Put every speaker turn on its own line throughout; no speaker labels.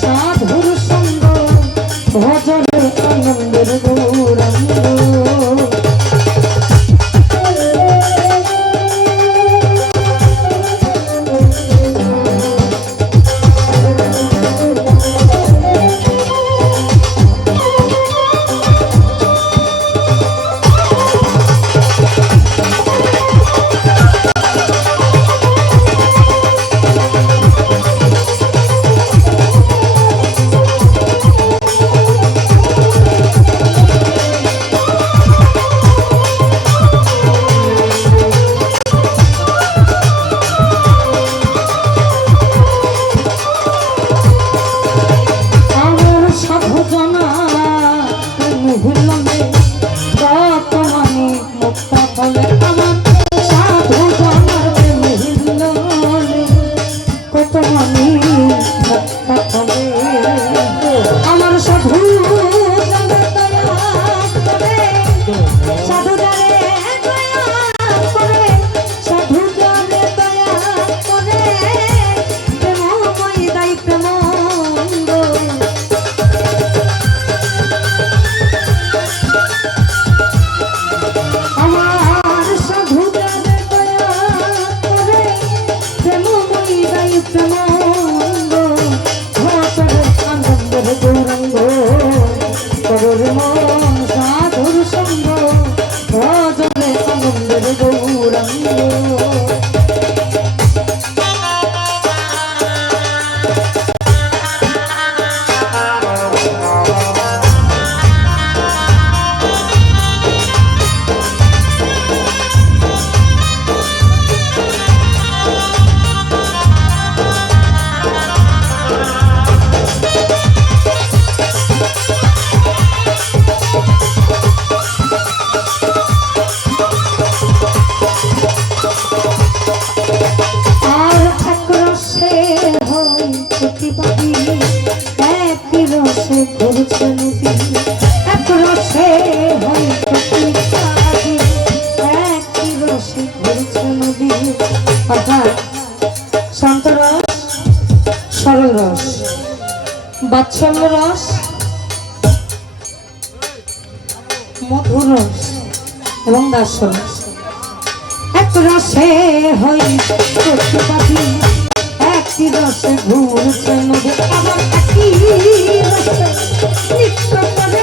সাধুর সঙ্গ ভজনের আনন্দের গৌরাঙ্গ। অর্থাৎ শান্ত রস, সরল রস বাৎসল্য রস, মধুর রস এবং দাস রস। এক রসে হই পাখি রসে ঘুরছে নদী আবার একটি রসে নিত্য করে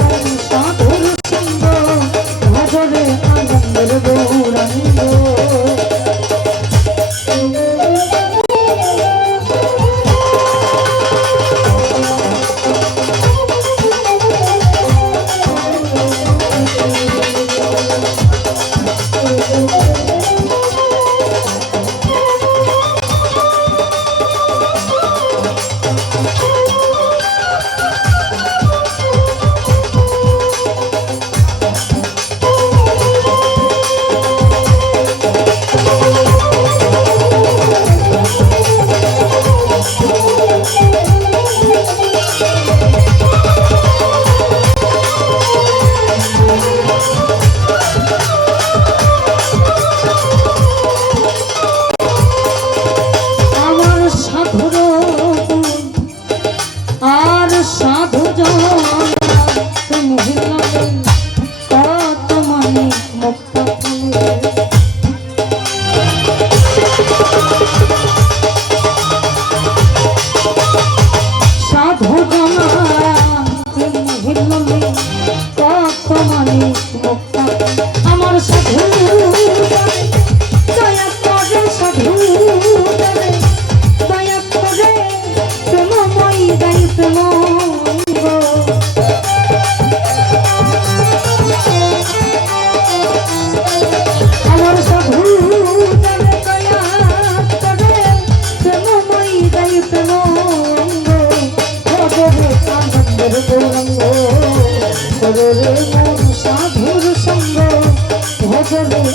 গজবে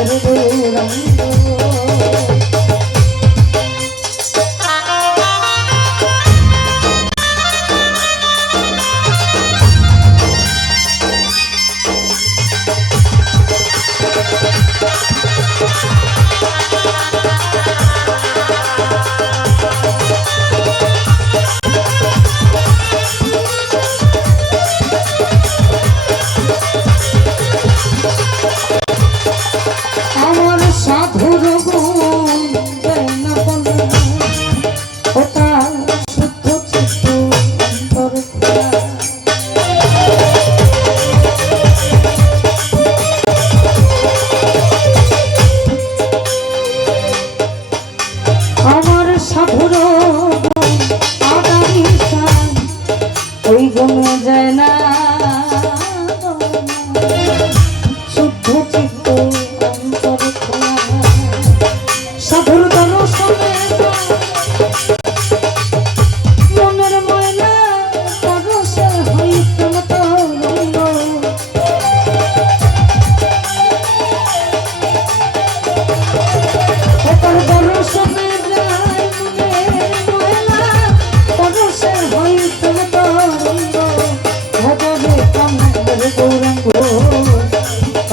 আনন্দের রঙ্গ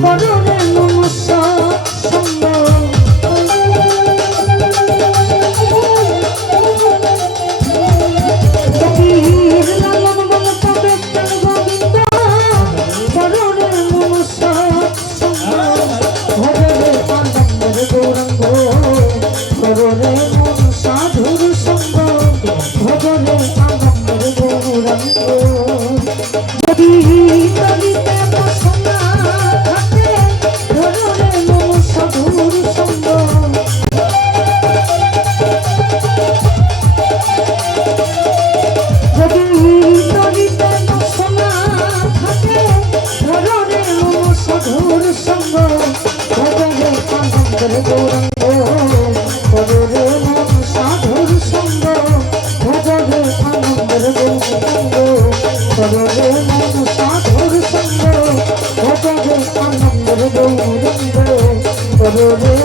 Hello. সঙ্গ সরলে মন সাধুর সঙ্গ ভগবের আনন্দ গৌরঙ্গ সরলে